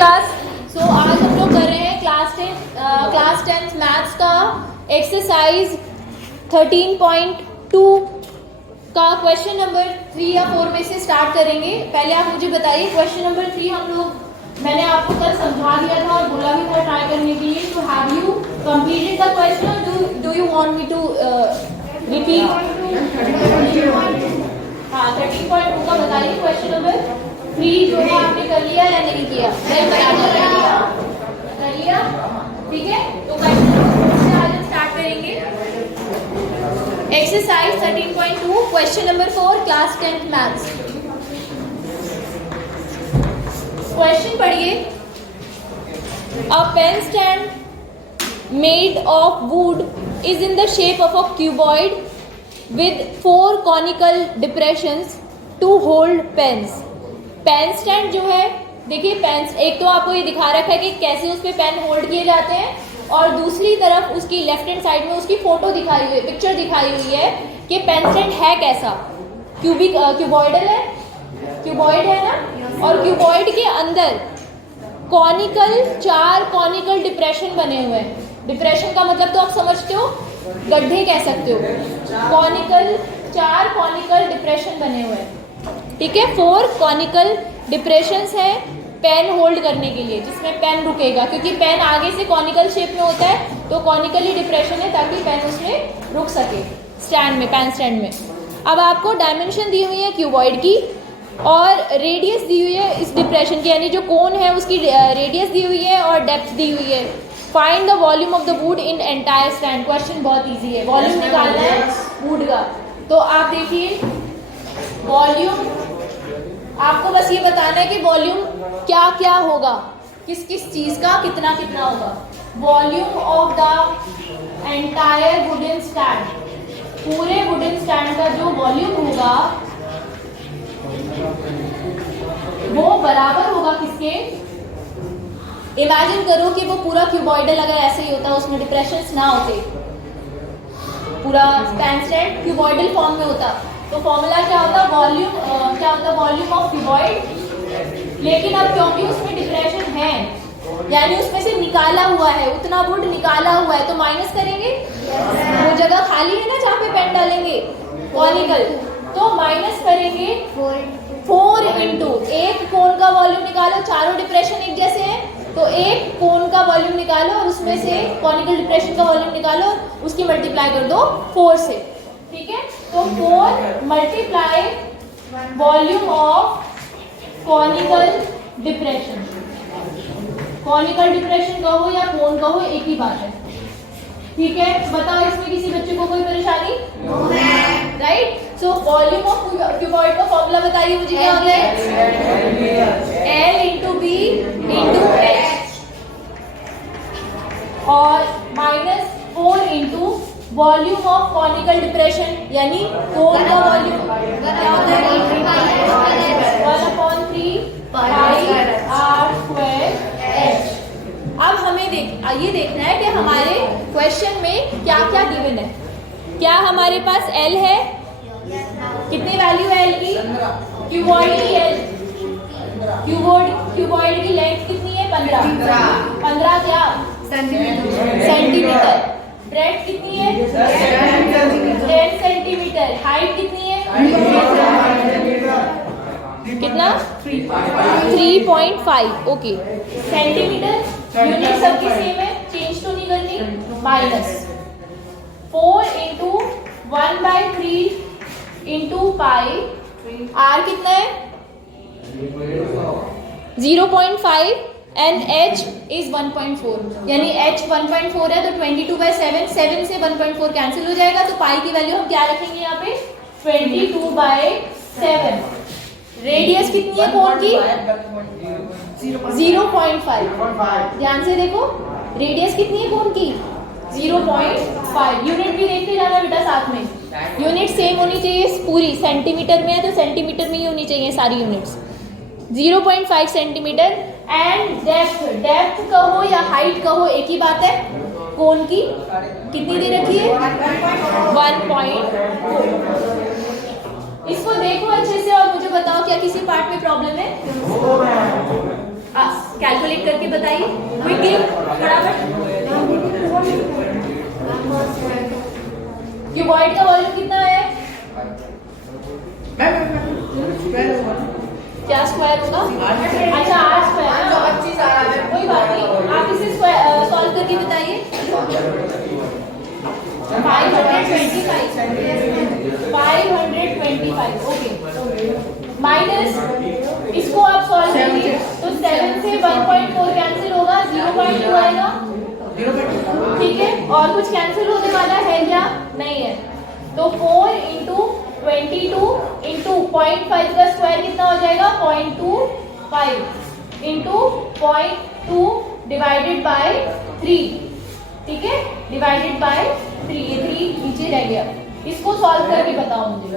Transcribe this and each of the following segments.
Class. सो आज हम लोग कर रहे हैं क्लास 10 मैथ्स का एक्सरसाइज 13.2 का क्वेश्चन नंबर 3 या 4 में से स्टार्ट करेंगे। पहले आप मुझे बताइए क्वेश्चन नंबर 3 मैंने आपको कल समझा दिया था और बोला भी था ट्राई करने के लिए। तो have you completed the question और do you want me to repeat? हाँ, 13.2 का बताइए क्वेश्चन नंबर 3 जो है आपने कर लिया या नहीं किया? कर लिया, ठीक है। तो क्वेश्चन नंबर से आज हम स्टार्ट करेंगे exercise 13.2 question number 4 class 10 maths. Question पढ़िए। A pen stand made of wood is in the shape of a cuboid with 4 conical depressions to hold pens। Pen stand जो है, देखिए पेन, एक तो आपको ये दिखा रखा है कि कैसे उस पे पेन होल्ड किए जाते हैं और दूसरी तरफ उसकी लेफ्ट हैंड साइड में उसकी फोटो दिखाई हुई है, पिक्चर दिखाई हुई है कि पेन स्टैंड है कैसा। क्यूबॉइडल है, क्यूबॉइड है ना, और क्यूबॉइड के अंदर कॉनिकल 4 कॉनिकल डिप्रेशन बने हुए हैं। डिप्रेशन का मतलब तो आप समझते हो, गड्ढे कह सकते हो। कॉनिकल 4 कॉनिकल डिप्रेशन बने हुए हैं, ठीक है। 4 कॉनिकल डिप्रेशंस हैं पेन होल्ड करने के लिए, जिसमें पेन रुकेगा, क्योंकि पेन आगे से कॉनिकल शेप में होता है तो कॉनिकली डिप्रेशन है ताकि पेन उसमें रुक सके स्टैंड में, पेन स्टैंड में। अब आपको डायमेंशन दी हुई है क्यूबॉइड की और रेडियस दी हुई है इस डिप्रेशन की, यानी जो कोन है उसकी रेडियस दी हुई है और डेप्थ दी हुई है। Find the volume of the would in entire stand. Question बहुत इजी है, वॉल्यूम निकालना है वुड का। तो आप देखिए वॉल्यूम, आपको बस ये बताना है कि वॉल्यूम क्या क्या होगा, किस किस चीज का कितना कितना होगा। Volume of the entire wooden stand, पूरे वुडन स्टैंड का जो वॉल्यूम होगा वो बराबर होगा किसके? इमेजिन करो कि वो पूरा क्यूबॉइडल अगर ऐसे ही होता, उसमें डिप्रेशंस ना होते, पूरा पेन स्टैंड क्यूबॉइडल फॉर्म में होता, तो फॉर्मूला क्या होता? वॉल्यूम क्या होता? Volume of cuboid. लेकिन अब क्योंकि उसमें डिप्रेशन है, यानी उसमें से निकाला हुआ है, उतना वुड निकाला हुआ है, तो माइनस करेंगे। वो जगह खाली है ना जहाँ पे पेन डालेंगे कॉनिकल, तो माइनस करेंगे 4 इंटू एक कोन का वॉल्यूम निकालो, चारों डिप्रेशन एक जैसे हैं तो एक कोन का वॉल्यूम निकालो और उसमें से कॉनिकल डिप्रेशन का वॉल्यूम निकालो, उसकी मल्टीप्लाई कर दो 4 से, ठीक है। तो 4 multiply volume of conical depression. Conical depression कहो या कोन कहो एक ही बात है, ठीक है। बताओ इसमें किसी बच्चे को कोई परेशानी? Right. So volume of cuboid का फॉर्मूला बताइए मुझे, क्या होता है? L into B into H और minus 4 into volume of conical depression, यानी कोन का वॉल्यूम क्या होता है? 1/3 पाई r स्क्वायर h। अब हमें ये देखना है कि हमारे क्वेश्चन में क्या क्या गिवन है। क्या हमारे पास L है? कितनी वैल्यू है L की? क्यूबॉइड की L, क्यूबॉइड की लेंथ कितनी है? 15 क्या? सेंटीमीटर। ब्रेड्थ कितनी है? 10 सेंटीमीटर। हाइट कितनी है? कितना? 3.5। ओके। सेंटीमीटर यूनिट सबकी सेम है, चेंज तो नहीं करनी। Minus 4 into 1/3 into pi, R कितना है? 0.5 एंड h इज 1.4, यानी h 1.4 है तो 22/7, 7 से 1.4 कैंसिल हो जाएगा, तो पाई की वैल्यू हम क्या रखेंगे यहाँ पे? 22/7। रेडियस कितनी है कोण की? 0.5। ध्यान से देखो, रेडियस कितनी है कोण की? 0.5। यूनिट भी देखते जाना बेटा साथ में, यूनिट सेम होनी चाहिए पूरी। सेंटीमीटर में है तो सेंटीमीटर में ही होनी चाहिए सारी यूनिट्स। 0.5 सेंटीमीटर। एंड डेप्थ कहो या हाइट कहो एक ही बात है। कोण की कितनी दे रखी है? 1.4। इसको देखो अच्छे से और मुझे बताओ क्या किसी पार्ट में प्रॉब्लम है? कैलकुलेट करके बताइए क्विकली फटाफट। क्यूबॉइड का वॉल्यूम कितना है? क्या स्क्वायर होगा? अच्छा r स्क्वायर, कोई बात नहीं, आप इसे सॉल्व करके बताइए। 525 ओके, माइनस इसको आप सॉल्व करिए तो 7 से 1.4 कैंसिल होगा, 0.2 आएगा, ठीक है। और कुछ कैंसिल होने वाला है क्या? नहीं है। तो 4 इंटू 22 इंटू 0.5 का स्क्वायर कितना हो जाएगा? 0.25 इंटू 0.2 डिवाइडेड बाय 3, ठीक है, डिवाइडेड बाय 3, ये 3 नीचे रह गया। इसको सॉल्व करके बताओ मुझे।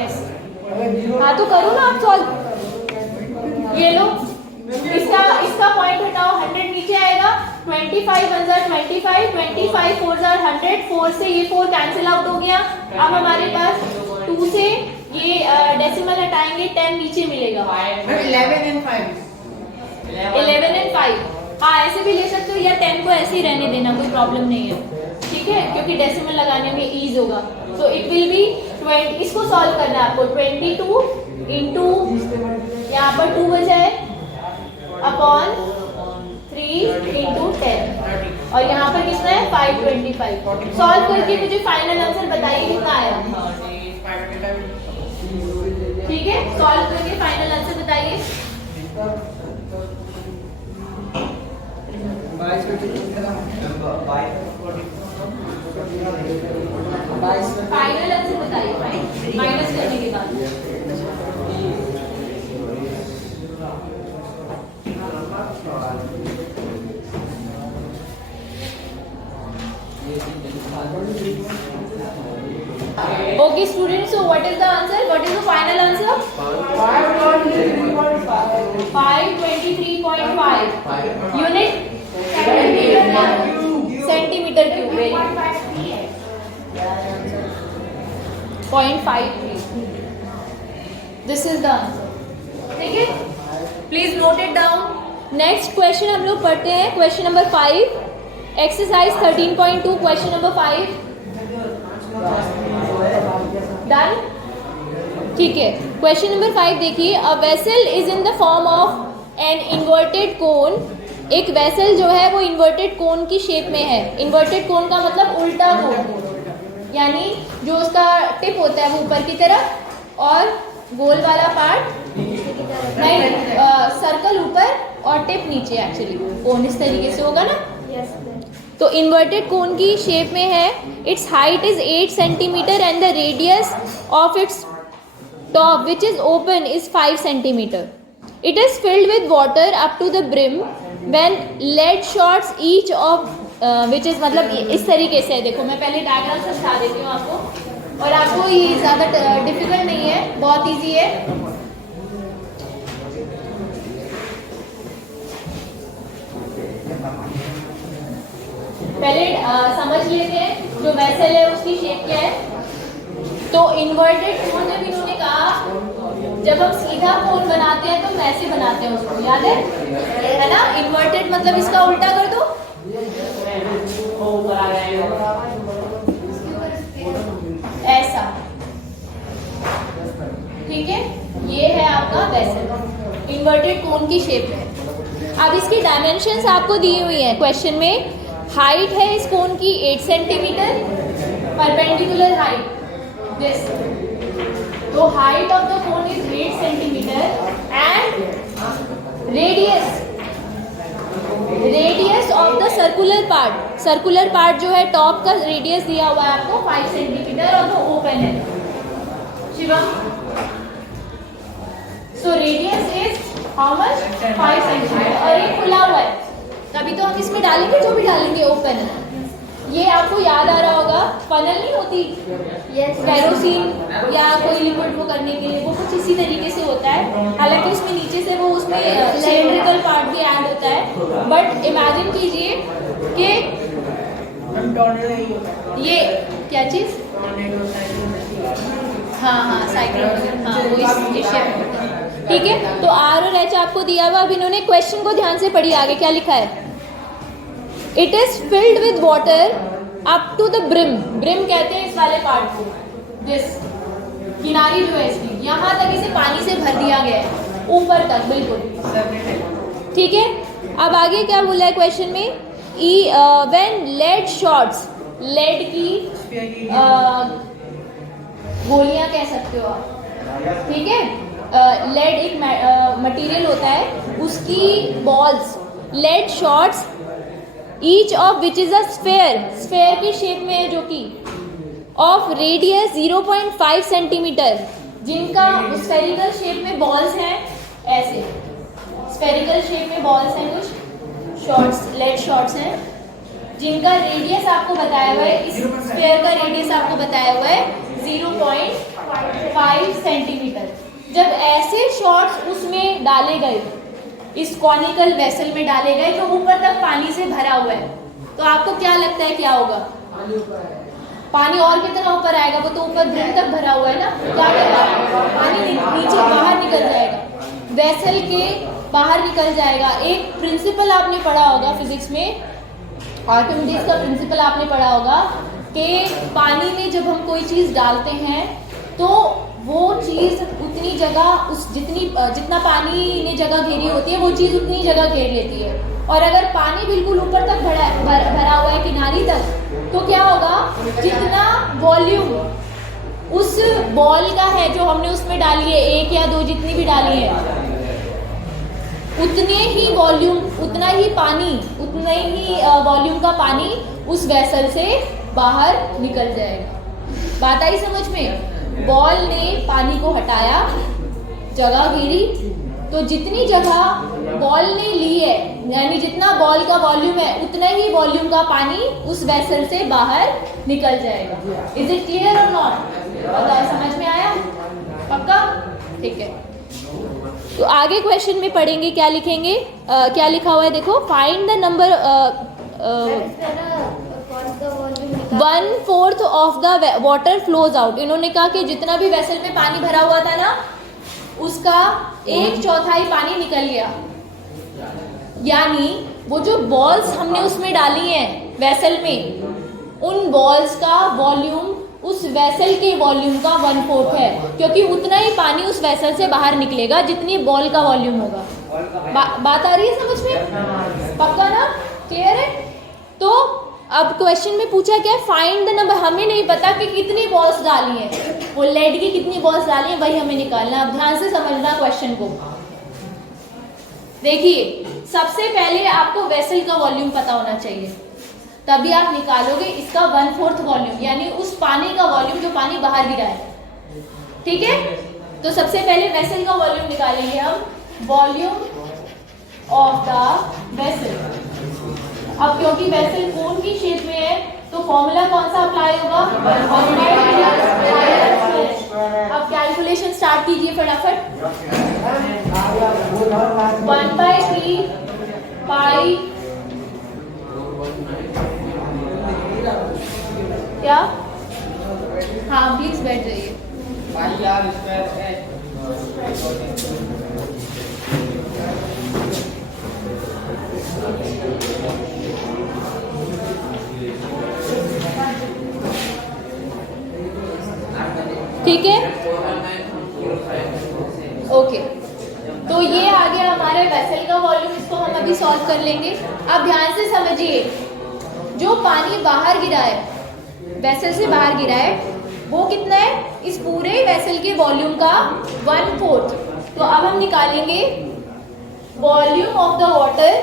यस, हाँ तो करो ना आप सॉल्व। ये लो, इसका पॉइंट हटाओ, 100 नीचे आएगा, 25 1 जार 25, 25 4 जार 100, 4 से ये 4 कैंसिल आउट हो गया। अब हमारे पास 2 से ये डेसिमल हटाएंगे, 10 नीचे मिलेगा। 11 and 5 11 and 5, हाँ ऐसे भी ले सकते हो, या 10 को ऐसे ही रहने देना, कोई प्रॉब्लम नहीं है, ठीक है, क्योंकि डेसिमल लगाने में ईज होगा। तो इट विल बी 20, इसको सॉल्व करना है आपको। 22 इंटू यहाँ पर 2 बचा है अपॉन 3 इंटू 10, और यहाँ पर कितना है? 525। सॉल्व करके मुझे फाइनल आंसर बताइए कितना आया, ठीक है, सॉल्व करके फाइनल आंसर बताइए। फाइनल आंसर बताइए माइनस करने के बाद। Okay students, so what is the answer? What is the final answer? 523.5 unit centimeter cube, very good. 0.53, this is the answer, ठीक है, please note it down. Next question हम लोग पढ़ते हैं, question number 5, exercise 13.2, question number 5 done, ठीक है। Question number 5 देखिए, a vessel is in the form of an inverted कोन। एक वेसल जो है वो इन्वर्टेड कोन की शेप में है। इन्वर्टेड कोन का मतलब उल्टा कोन, यानी जो उसका टिप होता है वो ऊपर की तरफ और गोल वाला पार्ट नहीं, सर्कल ऊपर और टिप नीचे। एक्चुअली कोन इस तरीके से होगा ना। तो इन्वर्टेड कोन की शेप में है। Its height is 8 centimetre and the radius of its top which is open is 5 centimetre. It is filled with water up to the brim when lead shots each of which is, मतलब इस तरीके से। देखो मैं पहले diagram समझा देती हूँ आपको, और आपको ये ज़्यादा डिफिकल्ट नहीं है, बहुत ईजी है। पहले समझ लेते हैं जो वेसल है उसकी शेप क्या है। तो इन्वर्टेड कोन जब इन्होंने कहा, जब हम सीधा कोन बनाते हैं तो ऐसे बनाते हैं उसको, याद है ना। इन्वर्टेड मतलब इसका उल्टा कर दो, ऐसा, ठीक है। ये है आपका वेसल, इन्वर्टेड कोन की शेप है। अब इसकी डायमेंशंस आपको दी हुई है क्वेश्चन में। हाइट है इस कोन की 8 सेंटीमीटर, परपेंडिकुलर हाइट दिस, तो height of the cone is 8 centimetre and radius of the circular part जो है टॉप का रेडियस दिया हुआ है आपको 5 सेंटीमीटर, और वो ओपन है। Shivam, so radius is how much? 5 centimetre, और ये खुला हुआ है, तभी तो हम इसमें डालेंगे जो भी डालेंगे ओपन है। ये आपको याद आ रहा होगा, फनल नहीं होती केरोसिन या कोई लिक्विड वो करने के लिए, वो कुछ इसी तरीके से होता है। हालांकि उसमें नीचे से वो उसमें सिलेंड्रिकल पार्ट भी ऐड होता है, बट इमेजिन कीजिए कि ये क्या चीज़, हाँ साइक्लोन, हाँ वो इस शेप में होता है। ठीक है, तो आर और एच आपको दिया हुआ। अब इन्होंने क्वेश्चन को ध्यान से पढ़िए, आगे क्या लिखा है। It is filled with water up to the brim. Brim कहते हैं इस वाले पार्ट को, दिस किनारी जो है इसकी, यहाँ तक इसे पानी से भर दिया गया है, ऊपर तक बिल्कुल। ठीक है, अब आगे क्या बोला है क्वेश्चन में, व्हेन लेड शॉट्स, लेड की गोलियां कह सकते हो आप, ठीक है। लेड एक मटेरियल होता है, उसकी balls, lead shots, each of which is a sphere, sphere की शेप में है जो कि ऑफ रेडियस 0.5 सेंटीमीटर, जिनका स्फेरिकल शेप में बॉल्स हैं, ऐसे स्फेरिकल शेप में बॉल्स हैं, कुछ शॉर्ट्स, लेड शॉर्ट्स हैं, जिनका रेडियस आपको बताया हुआ है, इस स्फेयर का रेडियस आपको बताया हुआ है 0.5 सेंटीमीटर। जब ऐसे शॉर्ट्स उसमें डाले गए, इस कॉनिकल वेसल में डाले गए जो ऊपर तक पानी से भरा हुआ है, तो आपको क्या लगता है क्या होगा? पानी और कितना ऊपर आएगा? वो तो ऊपर ब्रिम तक भरा हुआ है ना, क्या होगा? पानी नीचे बाहर निकल जाएगा, वेसल के बाहर निकल जाएगा। एक प्रिंसिपल आपने पढ़ा होगा फिजिक्स में, आर्किमिडीज का प्रिंसिपल आपने पढ़ा होगा कि पानी में जब हम कोई चीज़ डालते हैं तो वो चीज़ उतनी जगह, उस जितना पानी ने जगह घेरी होती है वो चीज़ उतनी जगह घेर लेती है। और अगर पानी बिल्कुल ऊपर तक भरा हुआ है किनारी तक, तो क्या होगा, जितना वॉल्यूम उस बॉल का है जो हमने उसमें डाली है, एक या दो जितनी भी डाली है, उतने ही वॉल्यूम, उतना ही पानी, उतना ही वॉल्यूम का पानी उस वेसल से बाहर निकल जाएगा। बात आई समझ में? बॉल ने पानी को हटाया, जगह घेरी, तो जितनी जगह बॉल ने ली है, यानी जितना बॉल का वॉल्यूम है, उतना ही वॉल्यूम का पानी उस वेसल से बाहर निकल जाएगा। इज इट क्लियर और नॉट? समझ में आया? पक्का? ठीक है, तो आगे क्वेश्चन में पढ़ेंगे, क्या लिखेंगे, क्या लिखा हुआ है देखो, find the number 1/4 of the water flows out. इन्होंने कहा कि जितना भी वेसल में पानी भरा हुआ था ना, उसका 1/4 पानी निकल गया, यानी वो जो बॉल्स हमने उसमें डाली हैं वेसल में, उन बॉल्स का वॉल्यूम उस वेसल के वॉल्यूम का 1/4 है, क्योंकि उतना ही पानी उस वेसल से बाहर निकलेगा जितनी बॉल का वॉल्यूम होगा। बात आ रही है समझ में? पक्का ना? क्लियर है? तो अब क्वेश्चन में पूछा क्या, फाइंड द नंबर। हमें नहीं पता कि कितनी बॉल्स डाली है, वो लेड की कितनी बॉल्स डाली है, वही हमें निकालना। अब ध्यान से समझना क्वेश्चन को। देखिए, सबसे पहले आपको वेसल का वॉल्यूम पता होना चाहिए, तभी आप निकालोगे इसका 1/4 वॉल्यूम, यानी उस पानी का वॉल्यूम जो पानी बाहर गिरा है। ठीक है, तो सबसे पहले वेसल का वॉल्यूम निकालेंगे हम, वॉल्यूम ऑफ द वेसल। अब क्योंकि वेसल कोन की शेप में है, तो फॉर्मूला कौन सा अप्लाई होगा? अब कैलकुलेशन स्टार्ट कीजिए फटाफट। 1/3 पाई, क्या? हाँ प्लीज बैठ जाइए। ठीक है, ओके, तो ये आ गया हमारे वेसल का वॉल्यूम, इसको हम अभी सॉल्व कर लेंगे। अब ध्यान से समझिए, जो पानी बाहर गिरा है, वेसल से बाहर गिरा है, वो कितना है? इस पूरे वेसल के वॉल्यूम का 1/4। तो अब हम निकालेंगे volume of the water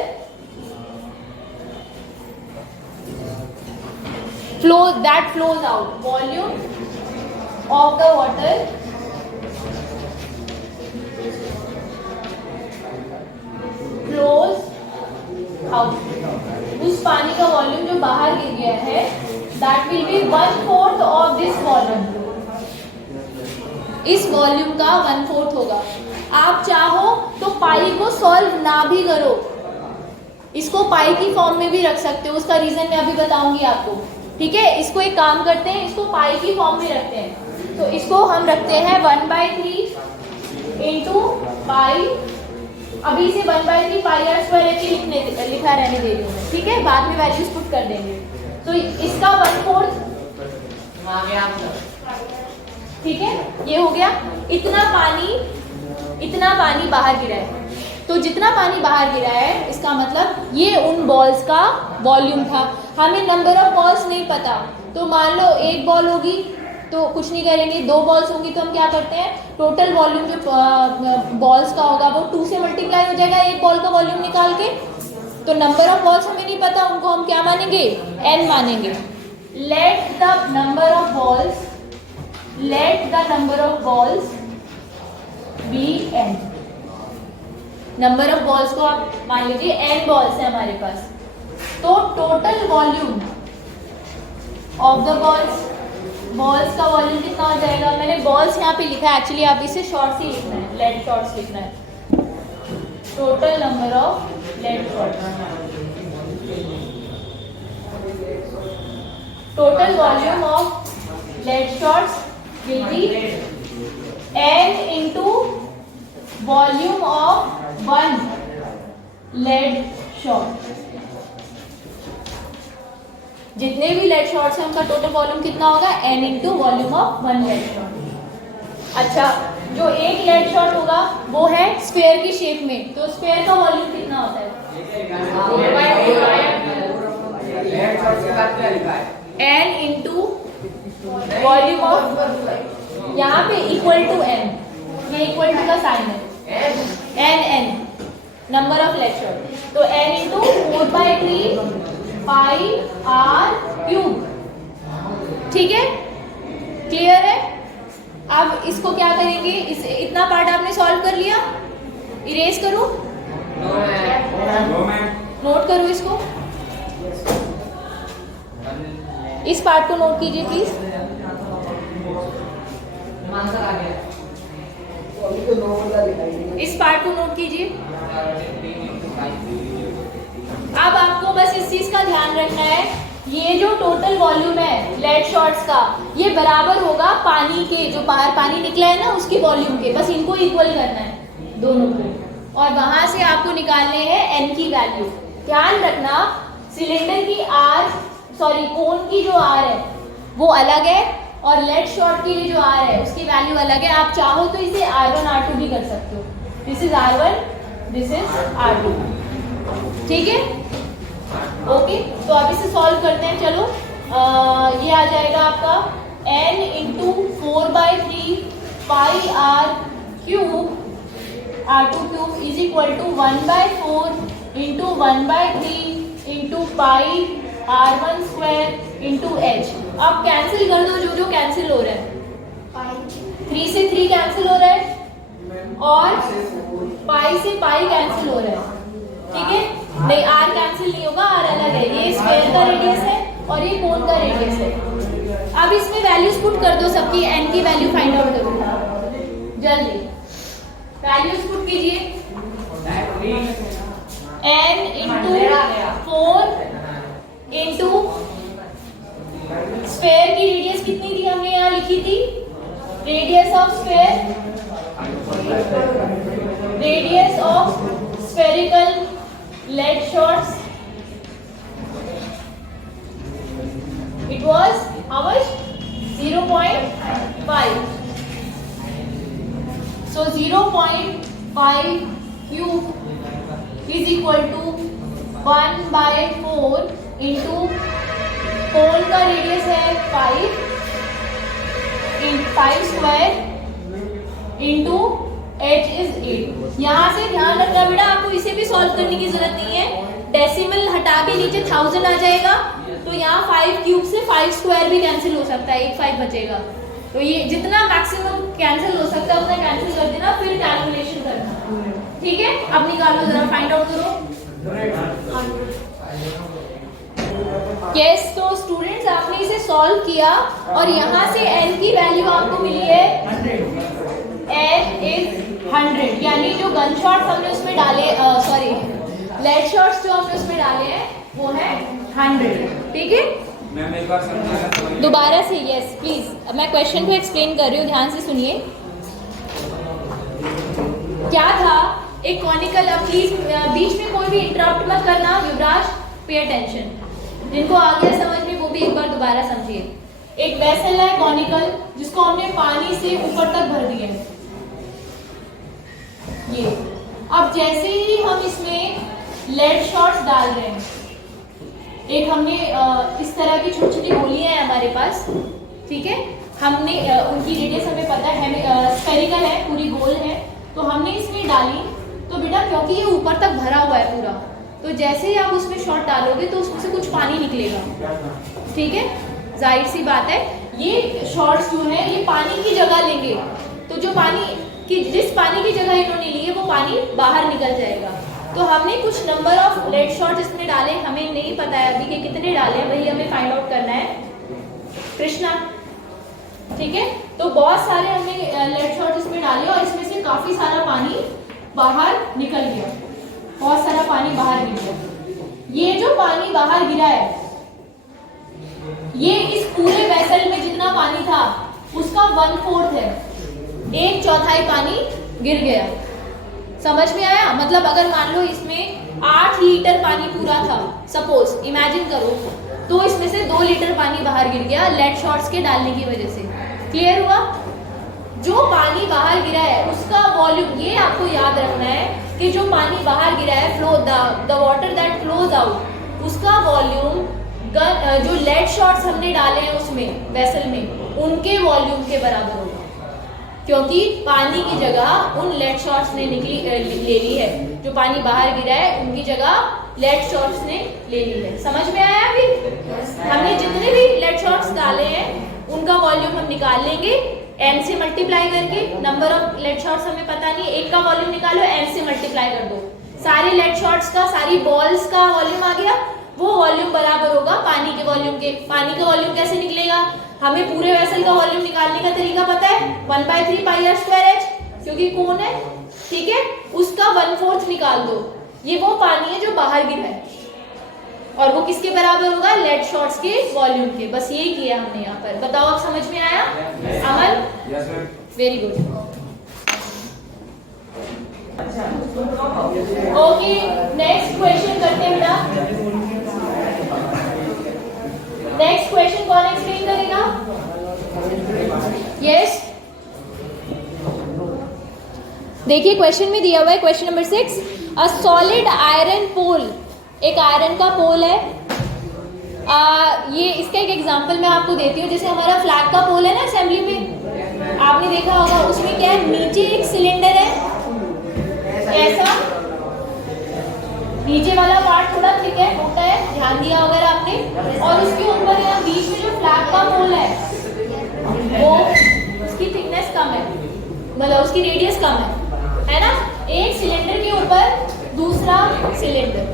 flow that flows out, volume of the water flows out, उस पानी का वॉल्यूम जो बाहर गिर गया है, that will be 1/4 of this volume, इस वॉल्यूम का 1/4 होगा। आप चाहो तो पाई को सॉल्व ना भी करो, इसको पाई की फॉर्म में भी रख सकते हो, उसका रीजन मैं अभी बताऊंगी आपको। ठीक है, इसको एक काम करते हैं, इसको पाई की फॉर्म में रखते हैं। तो इसको हम रखते हैं 1/3 इंटू पाई, अभी से 1/3 पाई आर स्क्वायर ऐसे लिखा रहने दे रही हूँ मैं, ठीक है, बाद में वैल्यूज पुट कर देंगे। तो इसका 1/4, ठीक है, ये हो गया। इतना पानी बाहर गिरा है, तो जितना पानी बाहर गिरा है इसका मतलब ये उन बॉल्स का वॉल्यूम था। हमें नंबर ऑफ बॉल्स नहीं पता, तो मान लो एक बॉल होगी तो कुछ नहीं करेंगे, 2 बॉल्स होंगी तो हम क्या करते हैं, टोटल वॉल्यूम जो बॉल्स का होगा वो 2 से मल्टीप्लाई हो जाएगा एक बॉल का वॉल्यूम निकाल के। तो नंबर ऑफ बॉल्स हमें नहीं पता, उनको हम क्या मानेंगे, n मानेंगे। Let the number of balls be n। Number of balls को आप मान लीजिए n बॉल्स है हमारे पास, तो total volume of the balls का वॉल्यूम कितना हो जाएगा। मैंने बॉल्स यहाँ पे लिखा है, एक्चुअली आप इसे शॉर्ट्स ही लिखना है, लेड शॉर्ट्स लिखना है। Total number of lead shorts, total volume of lead shorts will be n into volume of 1 lead short. जितने भी लेड शॉर्ट्स हैं उनका टोटल वॉल्यूम कितना होगा, n into volume of 1 lead short. अच्छा, जो एक लेड शॉर्ट होगा वो है स्फेयर की शेप में, तो स्फेयर का वॉल्यूम कितना होता है, n इंटू वॉल्यूम ऑफ, यहाँ पे इक्वल टू n, ये इक्वल टू का साइन है, n number of lead shot, तो n into 4/3 pi R cube, ठीक है, क्लियर है। अब इसको क्या करेंगे, इतना पार्ट आपने सॉल्व कर लिया, इरेज करो, नोट करो इसको, इस पार्ट को नोट कीजिए प्लीज। इस पार्ट को नोट कीजिए। अब आपको बस इस चीज का ध्यान रखना है, ये जो टोटल वॉल्यूम है लेड शॉर्ट्स का, ये बराबर होगा पानी के, जो बाहर पानी निकला है ना उसके वॉल्यूम के, बस इनको इक्वल करना है दोनों को, और वहां से आपको निकालने हैं n की वैल्यू। ध्यान रखना, सिलेंडर की कोन की जो r है वो अलग है, और लेड शॉर्ट की जो r है उसकी वैल्यू अलग है। आप चाहो तो इसे R1 R2 भी कर सकते हो, this is R1, this is R2, ठीक है, ओके। तो अब इसे सॉल्व करते हैं, चलो। ये आ जाएगा आपका n into 4/3 pi R cube R2 cube is equal to 1/4 into 1/3 into pi R1 square into h। अब कैंसिल कर दो जो कैंसिल हो रहा है, 3 से 3 कैंसिल हो रहा है और पाई से पाई कैंसिल हो रहा है, ठीक है, नहीं r कैंसिल नहीं होगा, r अलग है, ये स्क्वायर का रेडियस है और ये कोन का रेडियस है। अब इसमें वैल्यूज पुट कर दो सबकी, n की वैल्यू फाइंड आउट करो, जल्दी वैल्यूज पुट कीजिए। n इंटू 4 इंटू स्फेयर की रेडियस कितनी थी, हमने यहाँ लिखी थी, radius of sphere, radius of spherical lead shorts, it was how much, 0.5, so 0.5 cube is equal to 1/4 into कोन का रेडियस है 5 स्क्वायर इंटू h इज 8। यहाँ से ध्यान रखना बेटा, आपको इसे भी सॉल्व करने की जरूरत नहीं है, डेसिमल हटा के नीचे 1000 आ जाएगा, तो यहाँ 5 क्यूब से 5 स्क्वायर भी कैंसिल हो सकता है, एक 5 बचेगा, तो ये जितना मैक्सिमम कैंसिल हो सकता है उतना कैंसिल कर देना, फिर कैलकुलेशन करना, ठीक है। अब निकालो जरा, फाइंड आउट करो। यस, तो स्टूडेंट्स आपने इसे सॉल्व किया और यहाँ से n की वैल्यू आपको मिली है, n इज 100, यानी जो गन शॉट्स हमने उसमें डाले, सॉरी लेड शॉट्स जो हमने उसमें डाले हैं वो है 100, ठीक है। मैम एक बार समझाना दोबारा से, यस प्लीज, मैं क्वेश्चन को एक्सप्लेन कर रही हूँ, ध्यान से सुनिए। क्या था, एक कॉनिकल, अब प्लीज बीच में कोई भी इंटरप्ट मत करना, युवराज पे अटेंशन, जिनको आ गया समझ में वो भी एक बार दोबारा समझिए। एक वेसल है कॉनिकल जिसको हमने पानी से ऊपर तक भर दिया है ये। अब जैसे ही हम इसमें लेड शॉट्स डाल रहे हैं, एक हमने इस तरह की छोटी छोटी गोलियां हैं हमारे पास, ठीक है, हमने उनकी रेडियस हमें पता है, स्फेरिकल है, पूरी गोल है, तो हमने इसमें डाली, तो बेटा क्योंकि ये ऊपर तक भरा हुआ है पूरा, तो जैसे ही आप उसमें शॉट डालोगे तो उसमें से कुछ पानी निकलेगा, ठीक है, जाहिर सी बात है। ये शॉट्स जो है ये पानी की जगह लेंगे, तो जो पानी की, जिस पानी की जगह इन्होंने ली है वो पानी बाहर निकल जाएगा। तो हमने कुछ नंबर ऑफ लेड शॉट्स इसमें डाले, हमें नहीं पता है अभी कि कितने डाले हैं, वही हमें फाइंड आउट करना है कृष्णा, ठीक है। तो बहुत सारे हमने लेड शॉट इसमें डाले और इसमें से काफी सारा पानी बाहर निकल गया, बहुत सारा पानी बाहर गिर गया। ये जो पानी बाहर गिरा है ये इस पूरे वेसल में जितना पानी था उसका 1/4 है, 1/4 पानी गिर गया। समझ में आया? मतलब अगर मान लो इसमें 8 लीटर पानी पूरा था, सपोज इमेजिन करो, तो इसमें से 2 लीटर पानी बाहर गिर गया लेड शॉट्स के डालने की वजह से। क्लियर हुआ? जो पानी बाहर गिरा है उसका वॉल्यूम, ये आपको याद रखना है कि जो पानी बाहर गिरा है, flow the water that flows out, उसका वॉल्यूम जो लेड शॉट्स हमने डाले हैं उसमें वेसल में, उनके वॉल्यूम के बराबर होगा, क्योंकि पानी की जगह उन लेड शॉट्स ने ले ली है, जो पानी बाहर गिरा है उनकी जगह लेड शॉट्स ने ले ली है। समझ में आया? अभी हमने जितने भी लेड शॉट्स डाले हैं उनका वॉल्यूम हम निकाल लेंगे n से मल्टीप्लाई करके। नंबर ऑफ लेड शॉट्स हमें पता नहीं, एक का वॉल्यूम निकालो, n से मल्टीप्लाई कर दो, सारे लेड शॉट्स का, सारी बॉल्स का वॉल्यूम आ गया, वो वॉल्यूम बराबर होगा पानी के वॉल्यूम के। पानी का वॉल्यूम कैसे निकलेगा? हमें पूरे वेसल का वॉल्यूम निकालने का तरीका पता है, 1/3 पाई r स्क्वायर h, क्योंकि कौन है, ठीक है, उसका 1/4 निकाल दो। ये वो पानी है जो बाहर गिरा है और वो किसके बराबर होगा? लेड शॉट्स के वॉल्यूम के। बस यही किया हमने यहाँ पर। बताओ अब समझ में आया? Amal? Very good. Okay, next question करते हैं बेटा। नेक्स्ट क्वेश्चन कौन एक्सप्लेन करेगा? यस, देखिए क्वेश्चन में दिया हुआ है, question number 6, a solid iron pole, एक आयरन का पोल है। ये इसका एक एग्जांपल मैं आपको देती हूँ। जैसे हमारा फ्लैग का पोल है ना असेंबली में, आपने देखा होगा, उसमें क्या है, नीचे एक सिलेंडर है ऐसा, नीचे वाला पार्ट थोड़ा थिक है, मोटा है, ध्यान दिया होगा आपने, और उसके ऊपर यहाँ बीच में जो फ्लैग का पोल है वो उसकी थिकनेस कम है, मतलब उसकी रेडियस कम है ना। एक सिलेंडर के ऊपर दूसरा सिलेंडर।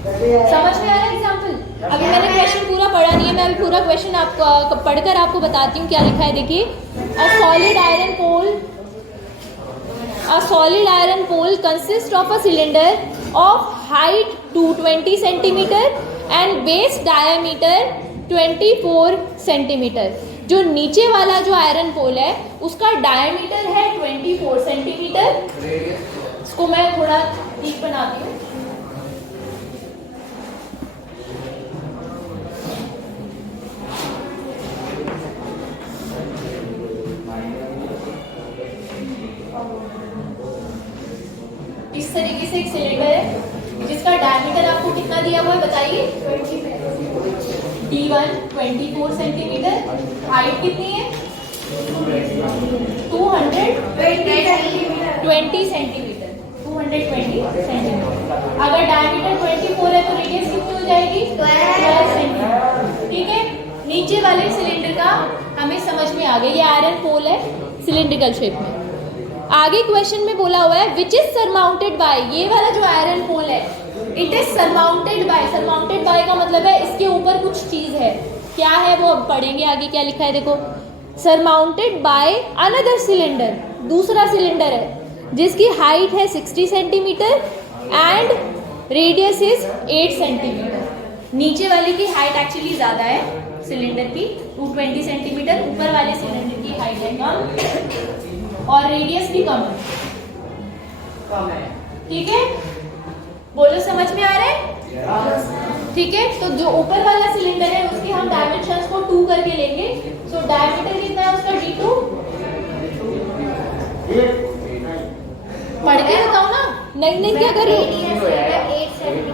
समझ में आ रहा है एग्जांपल? अभी मैंने क्वेश्चन पूरा पढ़ा नहीं है, मैं अभी पूरा क्वेश्चन आपको पढ़कर आपको बताती हूँ क्या लिखा है। देखिए, a solid iron pole consist of a cylinder of height 220 centimetre and base diameter 24 centimetre. जो नीचे वाला जो आयरन पोल है उसका डायमीटर है 24 सेंटीमीटर। इसको मैं थोड़ा ठीक बनाती हूँ। इस तरीके से एक सिलेंडर है जिसका डायमीटर आपको कितना दिया हुआ है बताइए? D1 24 सेंटीमीटर, हाइट कितनी है? 220 सेंटीमीटर, 220 सेंटीमीटर। अगर डायमीटर 24 है तो रेडियस कितनी हो जाएगी? 12 सेंटीमीटर। ठीक है, नीचे वाले सिलेंडर का हमें समझ में आ गया, ये आयरन पोल है सिलिंड्रिकल शेप में। आगे क्वेश्चन में बोला हुआ है विच इज सरमाउंटेड बाय, ये वाला जो आयरन पोल है it is surmounted bye. Surmounted bye का मतलब है इसके ऊपर कुछ चीज है, क्या है वो अब पढ़ेंगे आगे क्या लिखा है। देखो, सरमाउंटेड बाय अनदर सिलेंडर, दूसरा सिलेंडर है जिसकी हाइट है 60 centimetre and radius is 8 centimetre. नीचे वाले की हाइट एक्चुअली ज्यादा है सिलेंडर की, 220 सेंटीमीटर, ऊपर वाले सिलेंडर की हाइट है कम और रेडियस भी कम है। ठीक है, बोलो समझ में आ रहा है? ठीक है, तो जो ऊपर वाला सिलेंडर है उसके हम डायमेंशंस को 2 करके लेंगे। सो डायमीटर कितना है उसका D2? पढ़ के बताओ ना। नहीं क्या कर रही हो?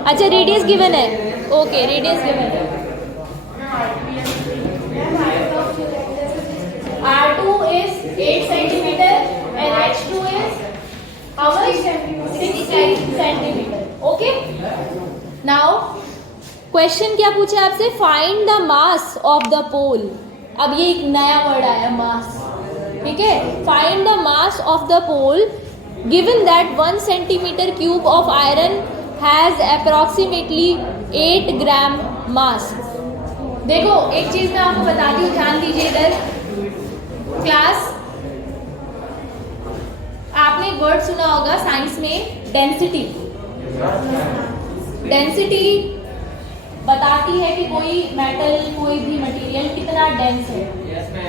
अच्छा रेडियस गिवन है, ओके रेडियस गिवन है। R2 is 8 centimeter and H2 is how much? 6 centimeter. Okay. Now question क्या पूछा आपसे? Find the mass of the pole. अब ये एक नया वर्ड आया मास, ठीक है। Find the mass of the pole given that 1 centimeter cube of iron has approximately 8 gram mass. देखो एक चीज मैं आपको बताती हूँ, ध्यान दीजिए इधर। क्लास आपने एक वर्ड सुना होगा साइंस में, डेंसिटी। डेंसिटी बताती है कि कोई मेटल, कोई भी मटेरियल कितना डेंस है,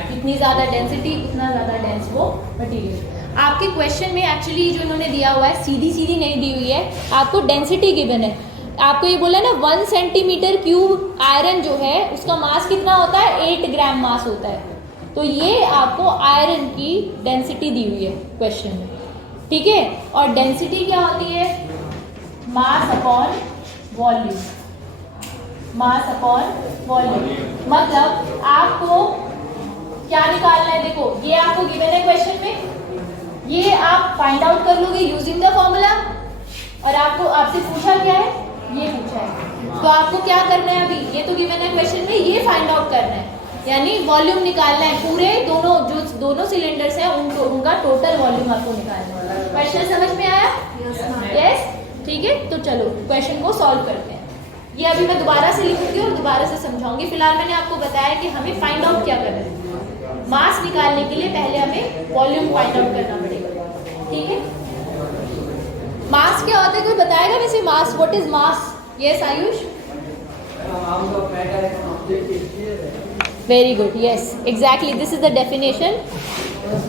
कितनी ज्यादा डेंसिटी, कितना ज्यादा डेंस वो मटेरियल। आपके क्वेश्चन में एक्चुअली जो इन्होंने दिया हुआ है सीधी सीधी नहीं दी हुई है, आपको डेंसिटी गिवन है। आपको ये बोला ना 1 सेंटीमीटर क्यूब आयरन जो है उसका मास कितना होता है? 8 ग्राम मास होता है। तो ये आपको आयरन की डेंसिटी दी हुई है क्वेश्चन में, ठीक है। और डेंसिटी क्या होती है? Mass upon volume, mass upon volume. मतलब आपको क्या निकालना है? देखो ये आपको गिवन है क्वेश्चन में, ये आप फाइंड आउट कर लोगे यूजिंग द फॉर्मूला। और आपको आपसे पूछा क्या है? ये पूछा है, तो आपको क्या करना है? अभी ये तो गिवन है क्वेश्चन में, ये फाइंड आउट करना है, यानी वॉल्यूम निकालना है। पूरे दोनों सिलेंडर्स हैं उनका टोटल वॉल्यूम आपको निकालना है। क्वेश्चन समझ में आया? यस, ठीक है। तो चलो क्वेश्चन को सॉल्व करते हैं। ये अभी मैं दोबारा से लिखूंगी और दोबारा से समझाऊंगी। फिलहाल मैंने आपको बताया कि हमें फाइंड आउट क्या करना है। मास निकालने के लिए पहले हमें वॉल्यूम फाइंड आउट करना पड़ेगा, ठीक है। मास क्या होता है? कोई बताएगा वैसे mass? What is mass? Yes Ayush, very good, yes exactly, this is the definition.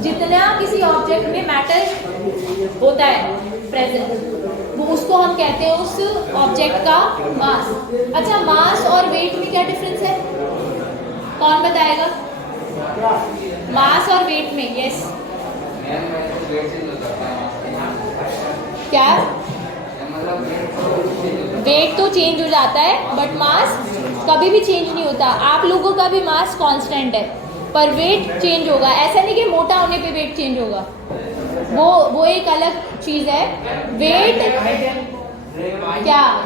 जितना किसी ऑब्जेक्ट में मैटर होता है प्रेजेंट, वो उसको हम कहते हैं उस ऑब्जेक्ट का मास। अच्छा, मास और वेट में क्या डिफरेंस है? कौन बताएगा? मास और वेट में, यस क्या? वेट तो चेंज हो जाता है बट मास कभी भी चेंज नहीं होता। आप लोगों का भी मास कांस्टेंट है पर वेट चेंज होगा। ऐसा नहीं कि मोटा होने पे वेट चेंज होगा, वो एक अलग चीज है। वेट क्या?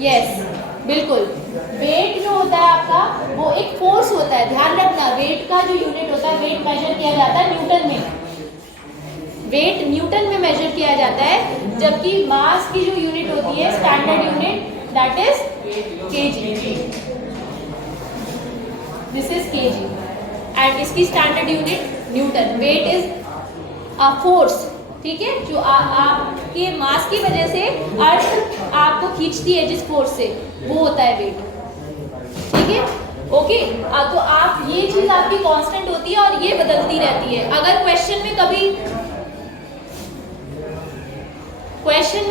यस बिल्कुल। वेट जो होता है आपका वो एक फोर्स होता है, ध्यान रखना। वेट का जो यूनिट होता है, वेट मेजर किया जाता है न्यूटन में। वेट न्यूटन में मेजर किया जाता है, जबकि मास की जो यूनिट होती है standard unit, that is KG. This is KG and इसकी standard unit newton. Weight is a force, ठीक है, जो आपके मास की वजह से अर्थ आपको खींचती है जिस फोर्स से, वो होता है वेट, ठीक है। ओके, तो आप ये चीज आपकी कांस्टेंट होती है और ये बदलती रहती है। अगर क्वेश्चन में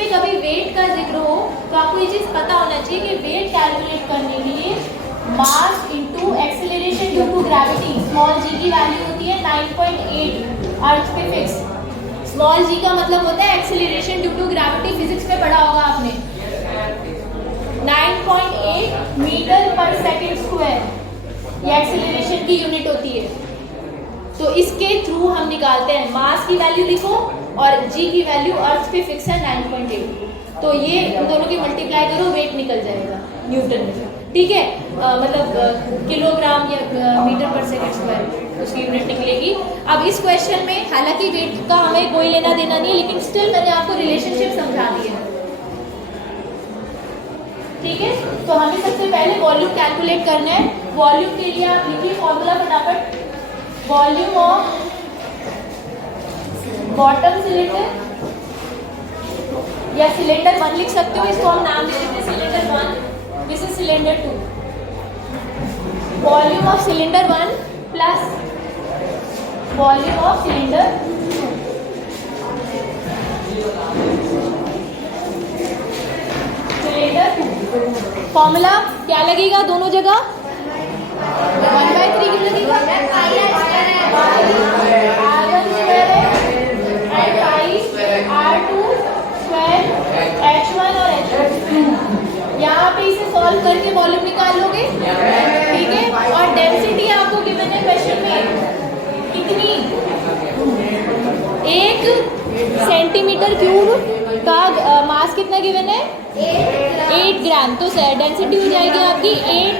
कभी वेट का जिक्र हो तो आपको ये चीज पता होना चाहिए कि वेट कैलकुलेट करने के लिए mass into acceleration due to gravity, small G की वैल्यू होती है 9.8 अर्थ पे फिक्स। स्मॉल जी का मतलब होता है acceleration due to gravity, physics में पढ़ा होगा आपने। 9.8 मीटर पर सेकेंड स्क्वायर ये एक्सेलरेशन की यूनिट होती है। तो इसके थ्रू हम निकालते हैं मास की वैल्यू लिखो और जी की वैल्यू अर्थ पे फिक्स है 9.8, तो ये उन दोनों की मल्टीप्लाई करो, वेट निकल जाएगा न्यूटन में, ठीक है। मतलब किलोग्राम या मीटर पर सेकेंड स्क्वायर उसकी यूनिट निकलेगी। अब इस क्वेश्चन में हालांकि वेट का हमें कोई लेना देना नहीं है, लेकिन स्टिल मैंने आपको रिलेशनशिप समझा दी है, ठीक है। तो हमें सबसे पहले वॉल्यूम कैलकुलेट करना है। वॉल्यूम के लिए आप लिखिए फॉर्मूला फटाफट। वॉल्यूम ऑफ बॉटम सिलेंडर या सिलेंडर 1 लिख सकते हो, इसको हम नाम दे देते हैं cylinder 1, this is cylinder 2। Volume of cylinder 1 plus volume of cylinder 2 formula क्या लगेगा दोनों जगह? 1/3 क्यों लगेगा? R1 स्क्वायर है R2 स्क्वायर H1 और H2। यहाँ पे इसे सॉल्व करके वॉल्यूम निकाल लोगे, ठीक है। और डेंसिटी आपको गिवन है क्वेश्चन में कितनी? 1 सेंटीमीटर क्यूब का मास कितना गिवन है? 8 ग्राम। तो डेंसिटी हो जाएगी आपकी 8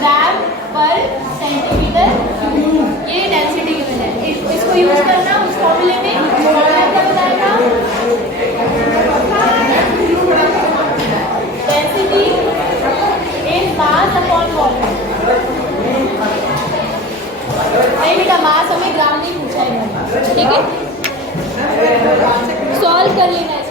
ग्राम पर सेंटीमीटर क्यूब। ये डेंसिटी गिवन है, इसको यूज करना उस फॉर्मूले में। फॉर्मूला क्या बताएगा? Density is mass upon volume. नहीं बेटा, मास हमें ग्राम नहीं पूछा है, ठीक है। सॉल्व कर लेना है।